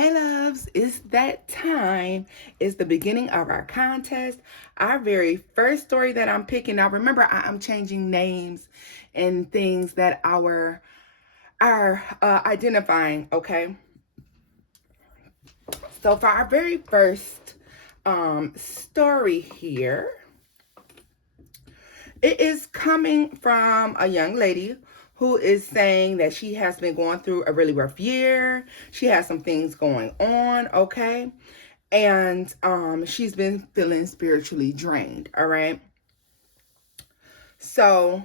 Hey loves, it's that time. It's the beginning of our contest. Our very first story that I'm picking. Now remember, I'm changing names and things that are identifying, okay? So for our very first story here, it is coming from a young lady who is saying that she has been going through a really rough year. She has some things going on, okay? And she's been feeling spiritually drained, all right? So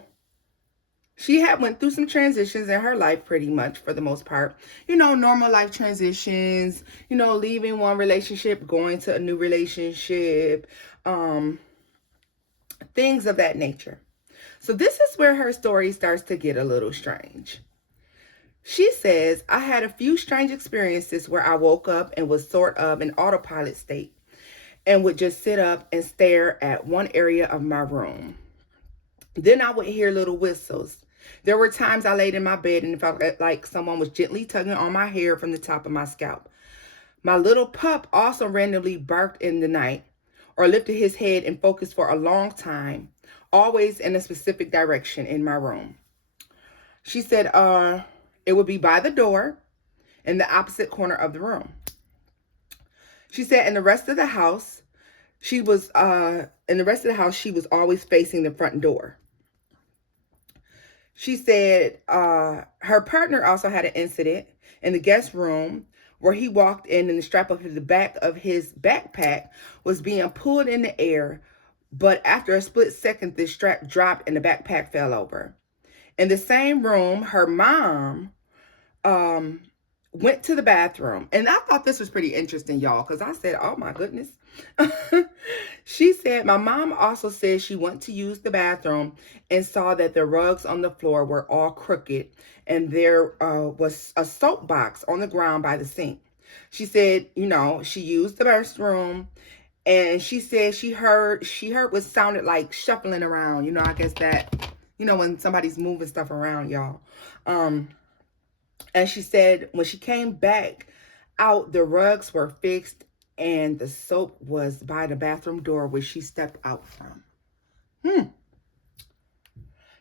she had went through some transitions in her life pretty much for the most part. Normal life transitions, leaving one relationship, going to a new relationship, um, things of that nature. So this is where her story starts to get a little strange. She says, I had a few strange experiences where I woke up and was sort of in autopilot state and would just sit up and stare at one area of my room. Then I would hear little whistles. There were times I laid in my bed and felt like someone was gently tugging on my hair from the top of my scalp. My little pup also randomly barked in the night or lifted his head and focused for a long time, always in a specific direction in my room. She said, it would be by the door in the opposite corner of the room. She said, in the rest of the house, she was always facing the front door. She said her partner also had an incident in the guest room where he walked in and the strap of the back of his backpack was being pulled in the air, but after a split second, the strap dropped and the backpack fell over. In the same room, her mom um, went to the bathroom. And I thought this was pretty interesting, y'all, because I said, oh my goodness. She said, my mom also said she went to use the bathroom and saw that the rugs on the floor were all crooked and there was a soap box on the ground by the sink. She said, she used the restroom and she said she heard what sounded like shuffling around. I guess that, when somebody's moving stuff around, y'all. And she said when she came back out, the rugs were fixed and the soap was by the bathroom door where she stepped out from.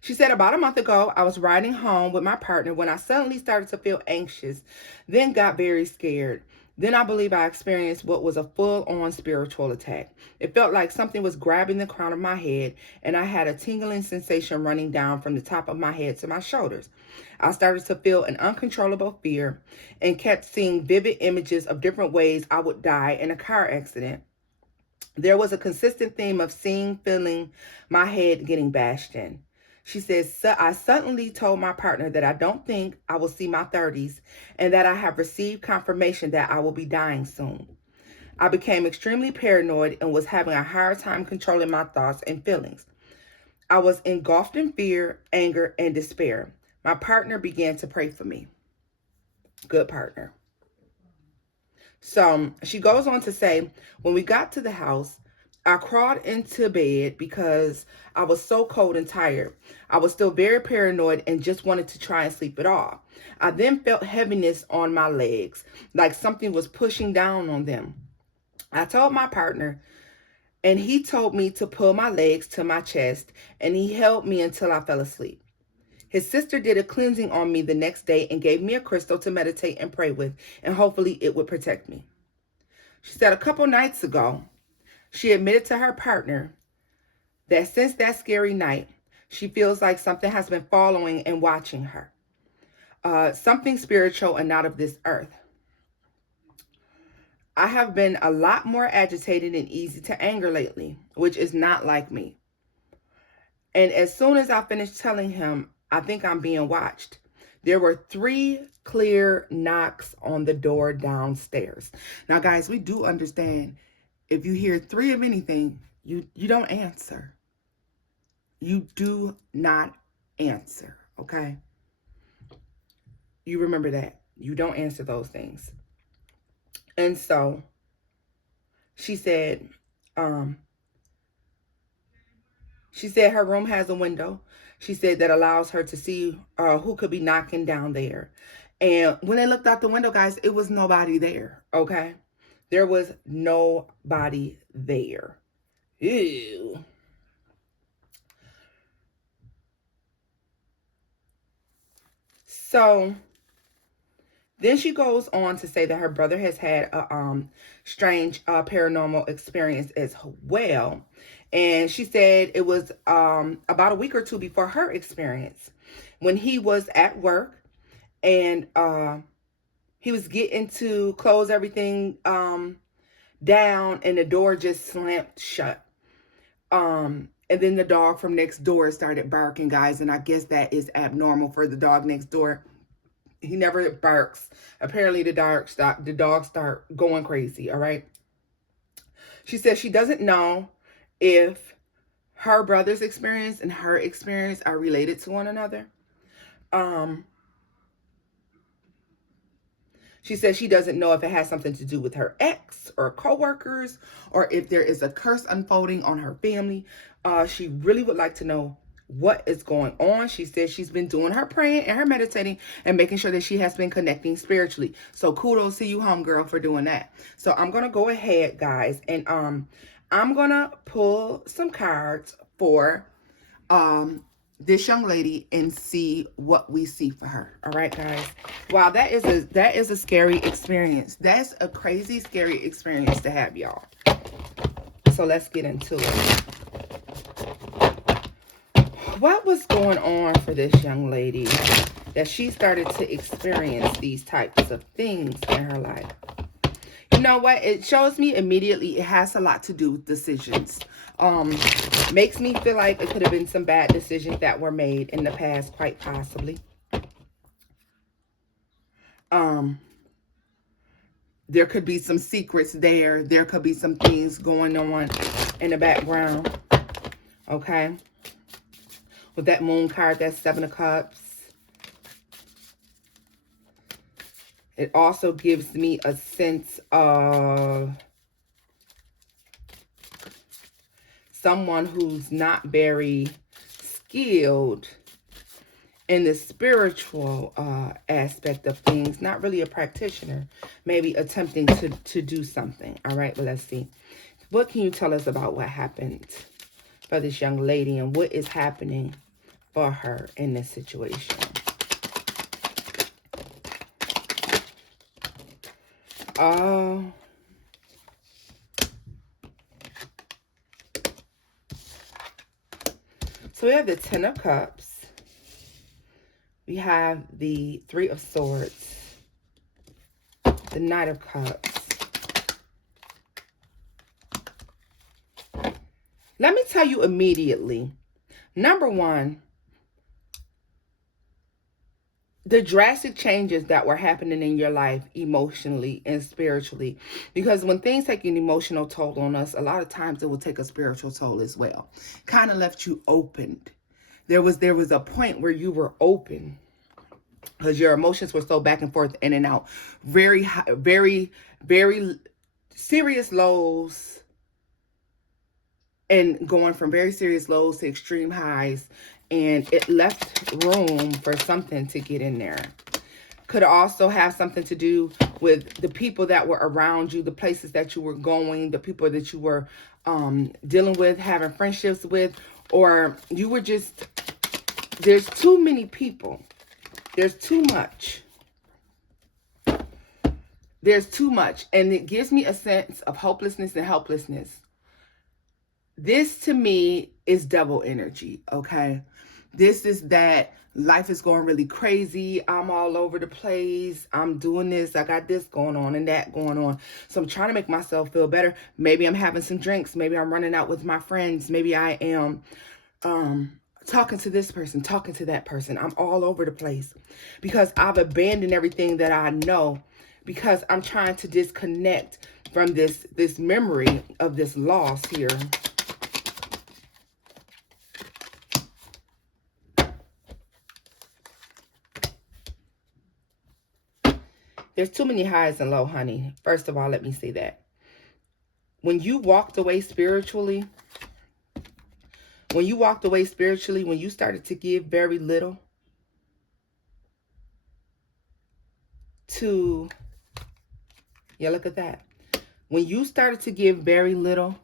She said about a month ago, I was riding home with my partner when I suddenly started to feel anxious, then got very scared. Then I believe I experienced what was a full-on spiritual attack. It felt like something was grabbing the crown of my head, and I had a tingling sensation running down from the top of my head to my shoulders. I started to feel an uncontrollable fear and kept seeing vivid images of different ways I would die in a car accident. There was a consistent theme of feeling my head getting bashed in. She says, so I suddenly told my partner that I don't think I will see my 30s and that I have received confirmation that I will be dying soon. I became extremely paranoid and was having a hard time controlling my thoughts and feelings. I was engulfed in fear, anger, and despair. My partner began to pray for me. Good partner. So she goes on to say, when we got to the house, I crawled into bed because I was so cold and tired. I was still very paranoid and just wanted to try and sleep it off. I then felt heaviness on my legs, like something was pushing down on them. I told my partner, and he told me to pull my legs to my chest, and he held me until I fell asleep. His sister did a cleansing on me the next day and gave me a crystal to meditate and pray with, and hopefully it would protect me. She said a couple nights ago, she admitted to her partner that since that scary night, she feels like something has been following and watching her. Something spiritual and not of this earth. I have been a lot more agitated and easy to anger lately, which is not like me. And as soon as I finished telling him, I think I'm being watched, there were 3 clear knocks on the door downstairs. Now, guys, we do understand if you hear 3 of anything, you don't answer. You do not answer, okay? You remember that. You don't answer those things. And so she said, her room has a window. She said that allows her to see who could be knocking down there. And when they looked out the window, guys, it was nobody there, okay? There was nobody there. Ew. So then she goes on to say that her brother has had a strange paranormal experience as well. And she said it was about a week or two before her experience when he was at work, and he was getting to close everything down, and the door just slammed shut. And then the dog from next door started barking, guys, and I guess that is abnormal for the dog next door. He never barks. Apparently the dog start going crazy, all right? She says she doesn't know if her brother's experience and her experience are related to one another. Um She says she doesn't know if it has something to do with her ex or coworkers, or if there is a curse unfolding on her family. She really would like to know what is going on. She says she's been doing her praying and her meditating and making sure that she has been connecting spiritually. So kudos to you, homegirl, for doing that. So I'm going to go ahead, guys, and I'm going to pull some cards for this young lady and see what we see for her. All right, guys. Wow, that is a scary experience. That's a crazy, scary experience to have, y'all. So let's get into it. What was going on for this young lady that she started to experience these types of things in her life? You know what? It shows me immediately it has a lot to do with decisions. Makes me feel like it could have been some bad decisions that were made in the past, quite possibly. There could be some secrets there. There could be some things going on in the background. Okay. With that moon card, that's 7 of Cups. It also gives me a sense of someone who's not very skilled in the spiritual aspect of things, not really a practitioner, maybe attempting to do something. All right, well, let's see. What can you tell us about what happened for this young lady and what is happening for her in this situation? Oh. So we have the 10 of Cups. We have the 3 of Swords. The Knight of Cups. Let me tell you immediately. Number one, the drastic changes that were happening in your life emotionally and spiritually. Because when things take an emotional toll on us, a lot of times it will take a spiritual toll as well. Kind of left you opened. There was a point where you were open because your emotions were so back and forth, in and out. Very high, very, very serious lows, and going from very serious lows to extreme highs. And it left room for something to get in there. Could also have something to do with the people that were around you, the places that you were going, the people that you were dealing with, having friendships with, or you were just, there's too many people. There's too much. There's too much. And it gives me a sense of hopelessness and helplessness. This to me is double energy, okay? This is that life is going really crazy. I'm all over the place. I'm doing this. I got this going on and that going on. So I'm trying to make myself feel better. Maybe I'm having some drinks. Maybe I'm running out with my friends. Maybe I am talking to this person, talking to that person. I'm all over the place because I've abandoned everything that I know because I'm trying to disconnect from this memory of this loss here. There's too many highs and lows, honey. First of all, let me say that. When you walked away spiritually, when you started to give very little, to, yeah, look at that. When you started to give very little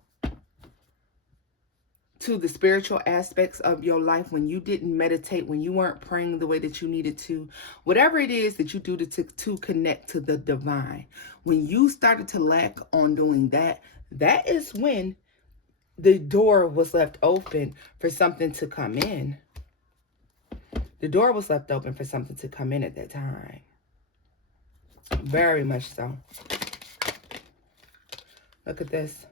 to the spiritual aspects of your life, when you didn't meditate, when you weren't praying the way that you needed to, whatever it is that you do to connect to the divine, when you started to lack on doing that, that is when the door was left open for something to come in. The door was left open for something to come in at that time. Very much so. Look at this.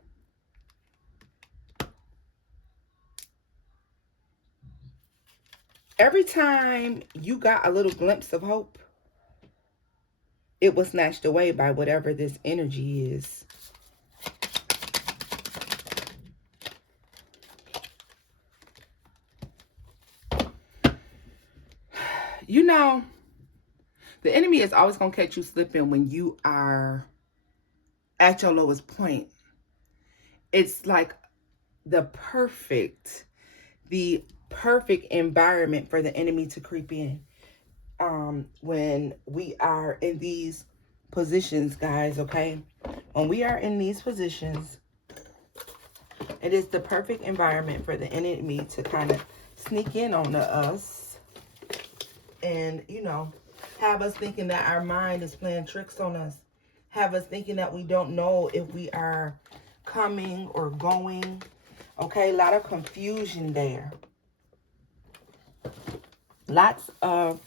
Every time you got a little glimpse of hope, it was snatched away by whatever this energy is. You know, the enemy is always going to catch you slipping when you are at your lowest point. It's like the perfect environment for the enemy to creep in. When we are in these positions, guys, okay? When we are in these positions, it is the perfect environment for the enemy to kind of sneak in on us and, you know, have us thinking that our mind is playing tricks on us. Have us thinking that we don't know if we are coming or going. Okay, a lot of confusion there. Lots of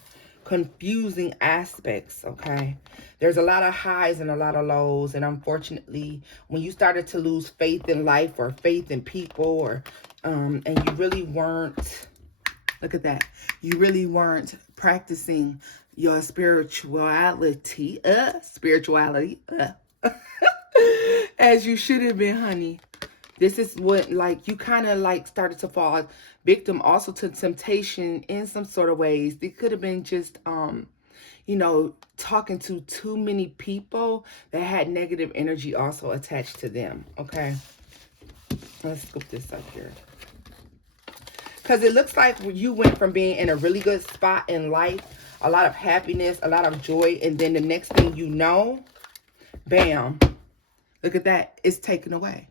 confusing aspects, okay? There's a lot of highs and a lot of lows, and unfortunately, when you started to lose faith in life or faith in people, or and you really weren't, look at that, you really weren't practicing your spirituality, as you should have been, honey. This is what, like, you kind of like started to fall victim also to temptation in some sort of ways. It could have been just, you know, talking to too many people that had negative energy also attached to them. Okay. Let's scoop this up here. Because it looks like you went from being in a really good spot in life, a lot of happiness, a lot of joy, and then the next thing you know, bam, look at that, it's taken away.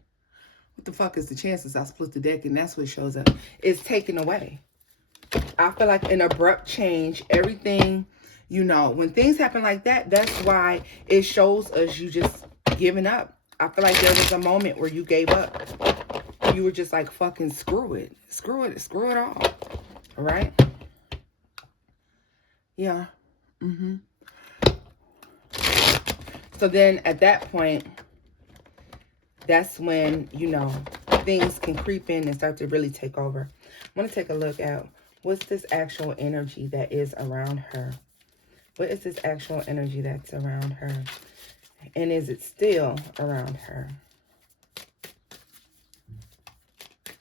What the fuck is the chances I split the deck and that's what shows up? It's taken away. I feel like an abrupt change, everything, you know, when things happen like that, that's why it shows us you just giving up. I feel like there was a moment where you gave up. You were just like, fucking screw it. Screw it. Screw it all. All right? Yeah. So then at that point, that's when, you know, things can creep in and start to really take over. I'm going to take a look at what's this actual energy that is around her. What is this actual energy that's around her? And is it still around her?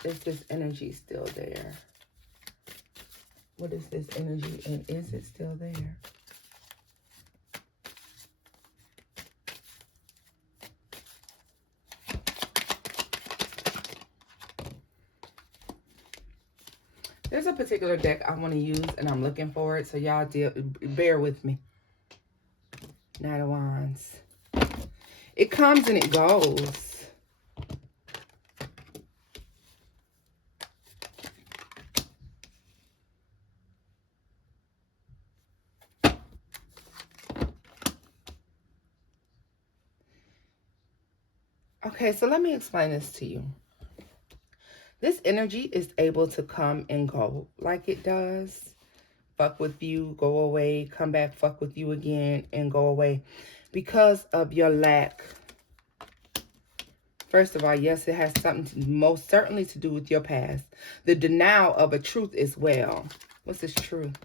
Is this energy still there? What is this energy and is it still there? There's a particular deck I want to use and I'm looking for it, so y'all bear with me. Knight of Wands. It comes and it goes. Okay, so let me explain this to you. This energy is able to come and go like it does. Fuck with you, go away, come back, fuck with you again, and go away. Because of your lack. First of all, yes, it has something to, most certainly to do with your past. The denial of a truth as well. What's this truth?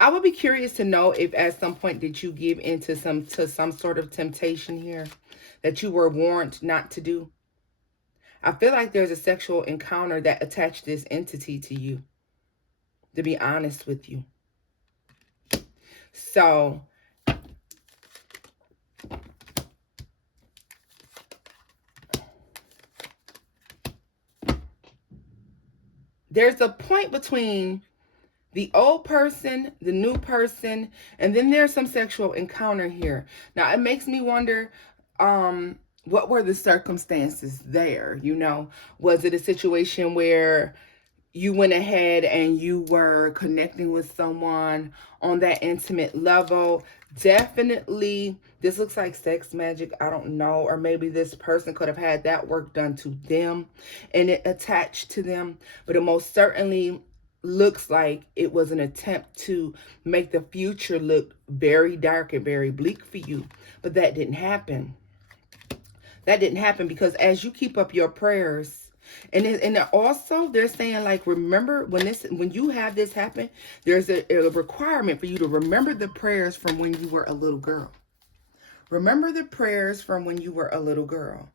I would be curious to know if at some point did you give into some sort of temptation here that you were warned not to do. I feel like there's a sexual encounter that attached this entity to you, to be honest with you. So there's a point between the old person, the new person, and then there's some sexual encounter here. Now it makes me wonder, what were the circumstances there? You know, was it a situation where you went ahead and you were connecting with someone on that intimate level? Definitely, this looks like sex magic. I don't know. Or maybe this person could have had that work done to them and it attached to them. But it most certainly looks like it was an attempt to make the future look very dark and very bleak for you. But that didn't happen. That didn't happen because as you keep up your prayers, and also they're saying, like, remember when you have this happen, there's a requirement for you to remember the prayers from when you were a little girl. Remember the prayers from when you were a little girl.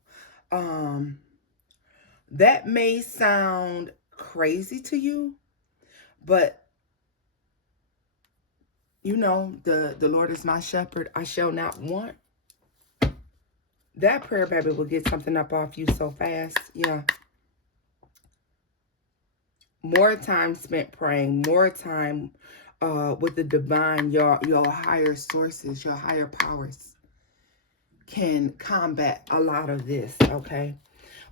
That may sound crazy to you, but you know, the Lord is my shepherd, I shall not want. That prayer, baby, will get something up off you so fast. Yeah. More time spent praying, more time with the divine, your higher sources, your higher powers can combat a lot of this, okay?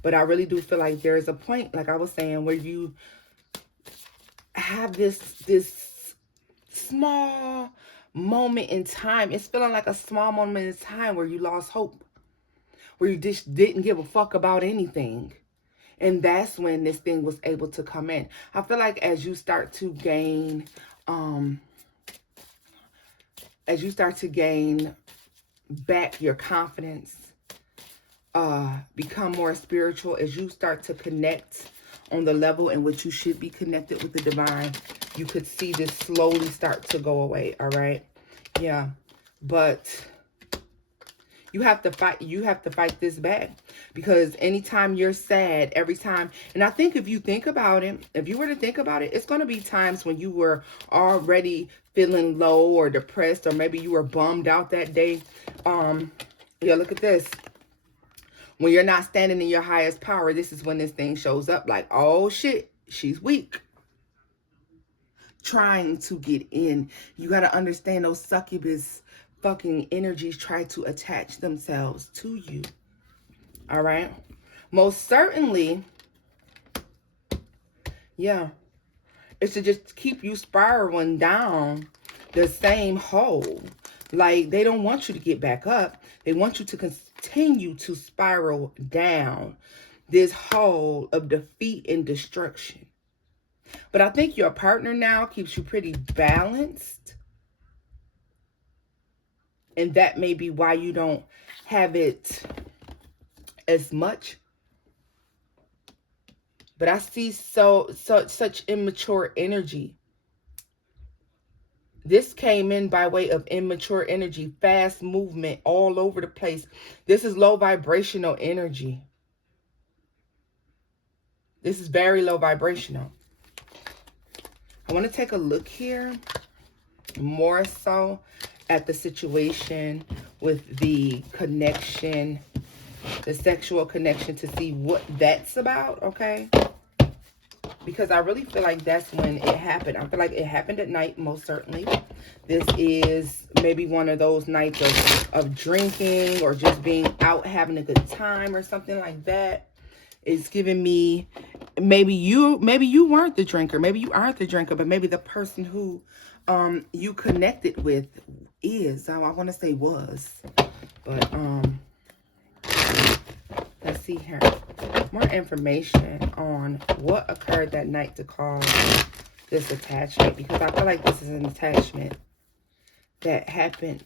But I really do feel like there's a point, like I was saying, where you have this small moment in time. It's feeling like a small moment in time where you lost hope, where you just didn't give a fuck about anything. And that's when this thing was able to come in. I feel like as you start to gain, back your confidence, become more spiritual, as you start to connect on the level in which you should be connected with the divine, you could see this slowly start to go away, all right? Yeah, but you have to fight this back, because anytime you're sad, every time, and I think if you think about it, if you were to think about it, it's going to be times when you were already feeling low or depressed, or maybe you were bummed out that day. Yeah, look at this. When you're not standing in your highest power, this is when this thing shows up, like, oh shit, she's weak, trying to get in. You got to understand, those succubus fucking energies try to attach themselves to you. All right. Most certainly, yeah, it's to just keep you spiraling down the same hole. Like, they don't want you to get back up. They want you to continue to spiral down this hole of defeat and destruction. But I think your partner now keeps you pretty balanced. And that may be why you don't have it as much. But I see such immature energy. This came in by way of immature energy, fast movement all over the place. This is low vibrational energy. This is very low vibrational. I want to take a look here more so at the situation with the connection, the sexual connection, to see what that's about, okay? Because I really feel like that's when it happened. I feel like it happened at night, most certainly. This is maybe one of those nights of drinking, or just being out having a good time or something like that. It's giving me, maybe you weren't the drinker. Maybe you aren't the drinker, but maybe the person who you connected with is. I want to say was. But let's see here. More information on what occurred that night to cause this attachment, because I feel like this is an attachment that happened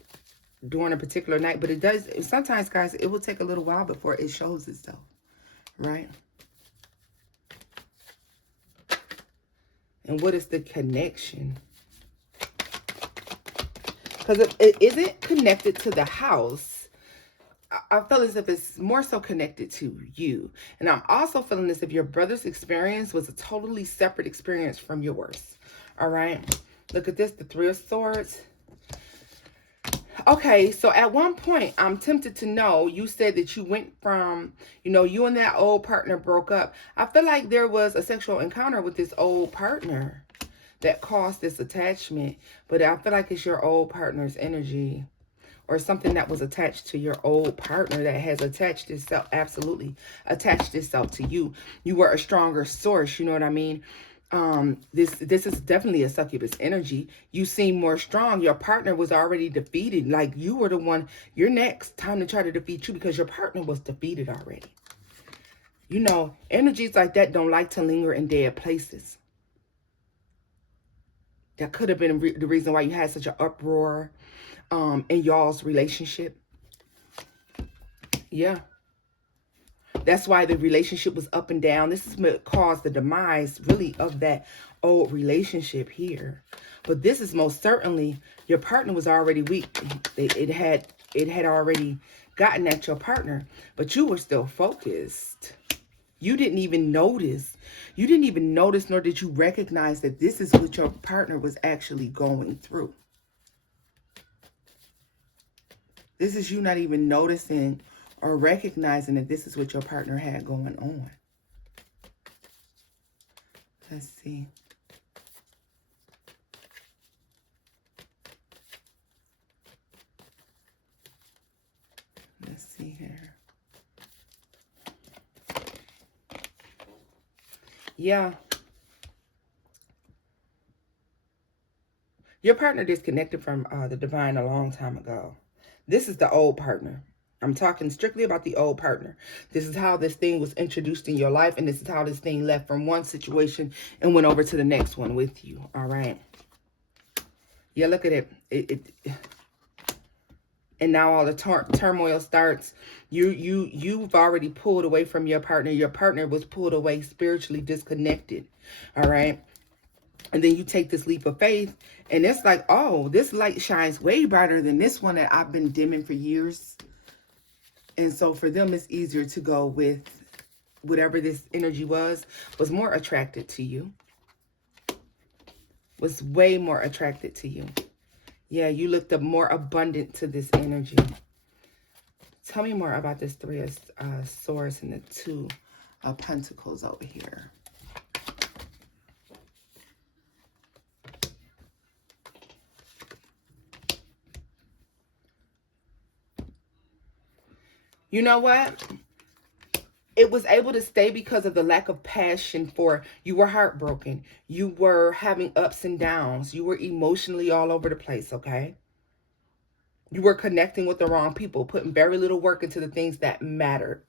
during a particular night. But it does, sometimes, guys, it will take a little while before it shows itself, right? And what is the connection? Because it isn't connected to the house. I feel as if it's more so connected to you. And I'm also feeling as if your brother's experience was a totally separate experience from yours. All right. Look at this. The Three of Swords. Okay, so at one point, I'm tempted to know, you said that you went from, you and that old partner broke up. I feel like there was a sexual encounter with this old partner that caused this attachment, but I feel like it's your old partner's energy or something that was attached to your old partner that has attached itself, absolutely attached itself to you. You were a stronger source, you know what I mean? This is definitely a succubus energy. You seem more strong. Your partner was already defeated. Like you were the one, you're next. Time to try to defeat you because your partner was defeated already. Energies like that don't like to linger in dead places. That could have been the reason why you had such an uproar in y'all's relationship. Yeah. That's why the relationship was up and down. This is what caused the demise, really, of that old relationship here. But this is most certainly, your partner was already weak. It had already gotten at your partner, but you were still focused. You didn't even notice. You didn't even notice, nor did you recognize that this is what your partner was actually going through. This is you not even noticing or recognizing that this is what your partner had going on. Let's see. Let's see here. Yeah. Your partner disconnected from the divine a long time ago. This is the old partner. I'm talking strictly about the old partner. This is how this thing was introduced in your life, and this is how this thing left from one situation and went over to the next one with you. All right. Yeah, look at it. And now all the turmoil starts. You've already pulled away from your partner. Your partner was pulled away, spiritually disconnected. All right. And then you take this leap of faith, and it's like, oh, this light shines way brighter than this one that I've been dimming for years. And so for them, it's easier to go with whatever this energy was more attracted to you. Was way more attracted to you. Yeah, you looked up more abundant to this energy. Tell me more about this Three of Swords and the Two of Pentacles over here. You know what? It was able to stay because of the lack of passion for, you were heartbroken. You were having ups and downs. You were emotionally all over the place, okay? You were connecting with the wrong people, putting very little work into the things that mattered.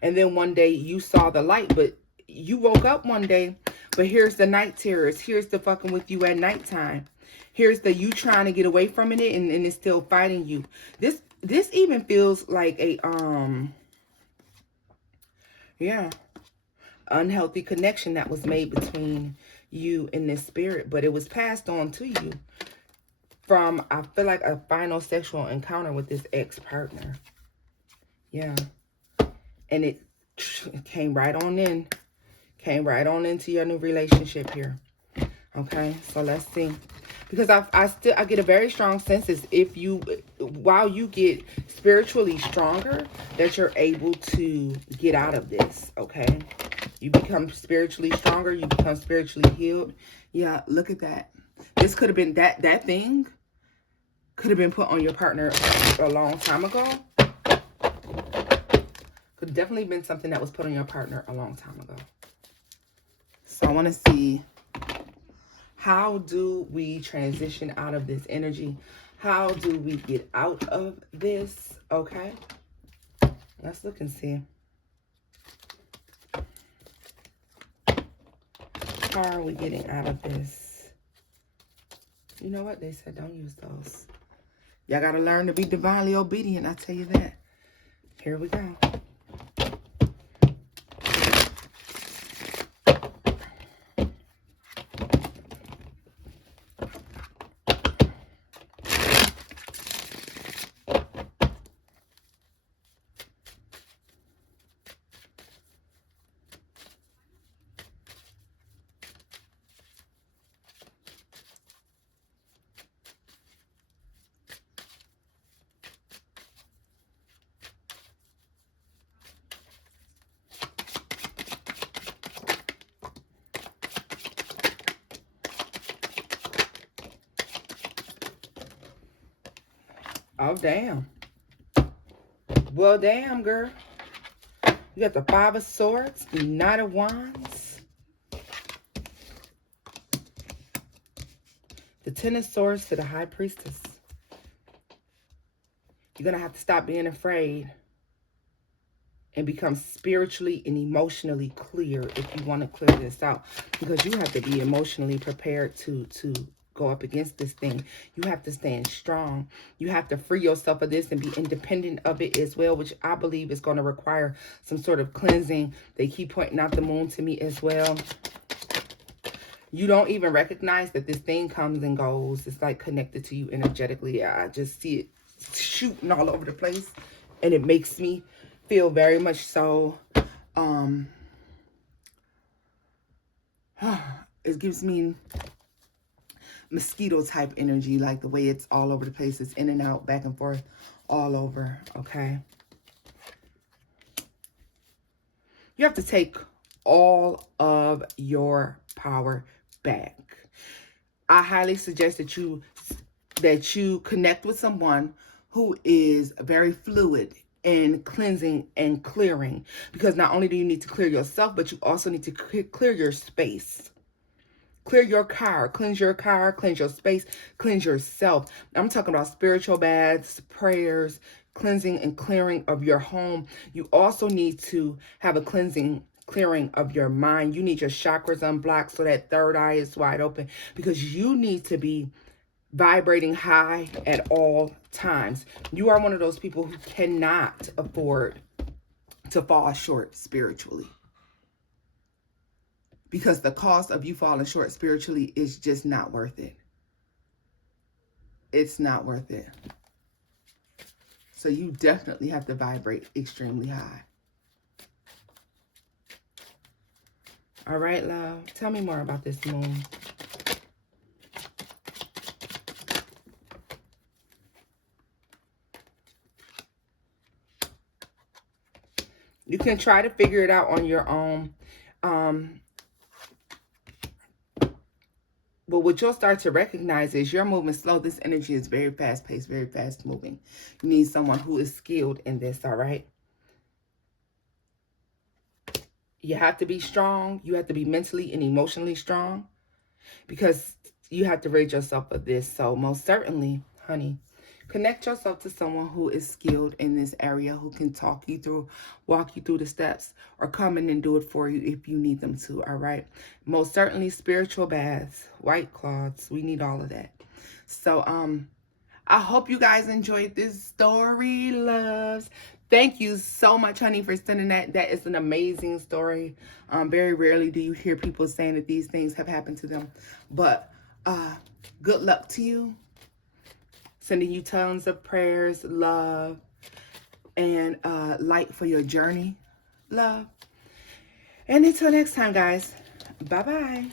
And then one day you saw the light, but you woke up one day, but here's the night terrors. Here's the fucking with you at nighttime. Here's the you trying to get away from it, and it's still fighting you. This even feels like a yeah, unhealthy connection that was made between you and this spirit, but it was passed on to you from, I feel like, a final sexual encounter with this ex-partner. Yeah. And it came right on into your new relationship here. Okay, so let's see. Because I get a very strong sense is while you get spiritually stronger, that you're able to get out of this, okay? You become spiritually stronger, you become spiritually healed. Yeah, look at that. This could have been, that thing could have been put on your partner a long time ago. Could have definitely been something that was put on your partner a long time ago. So I want to see, how do we transition out of this energy? How do we get out of this? Okay. Let's look and see. How are we getting out of this? You know what? They said don't use those. Y'all got to learn to be divinely obedient. I tell you that. Here we go. Oh, damn. Well, damn, girl. You got the Five of Swords, the Knight of Wands, the Ten of Swords to the High Priestess. You're going to have to stop being afraid and become spiritually and emotionally clear if you want to clear this out. Because you have to be emotionally prepared to go up against this thing. You have to stand strong. You have to free yourself of this and be independent of it as well, which I believe is going to require some sort of cleansing. They keep pointing out the moon to me as well. You don't even recognize that this thing comes and goes. It's like connected to you energetically. I just see it shooting all over the place, and it makes me feel very much so, it gives me mosquito type energy, like the way it's all over the place. It's in and out, back and forth, all over, okay? You have to take all of your power back. I highly suggest that you connect with someone who is very fluid in cleansing and clearing, because not only do you need to clear yourself, but you also need to clear your space. Clear your car, cleanse your space, cleanse yourself. I'm talking about spiritual baths, prayers, cleansing and clearing of your home. You also need to have a clearing of your mind. You need your chakras unblocked so that third eye is wide open, because you need to be vibrating high at all times. You are one of those people who cannot afford to fall short spiritually, because the cost of you falling short spiritually is just not worth it. It's not worth it. So you definitely have to vibrate extremely high. All right, love. Tell me more about this moon. You can try to figure it out on your own. But what you'll start to recognize is you're moving slow. This energy is very fast-paced, very fast-moving. You need someone who is skilled in this, all right? You have to be strong. You have to be mentally and emotionally strong, because you have to rid yourself of this. So most certainly, honey, connect yourself to someone who is skilled in this area, who can walk you through the steps, or come in and do it for you if you need them to, all right? Most certainly spiritual baths, white cloths, we need all of that. So, I hope you guys enjoyed this story, loves. Thank you so much, honey, for sending that. That is an amazing story. Very rarely do you hear people saying that these things have happened to them. But good luck to you. Sending you tons of prayers, love, and light for your journey, love. And until next time, guys, bye-bye.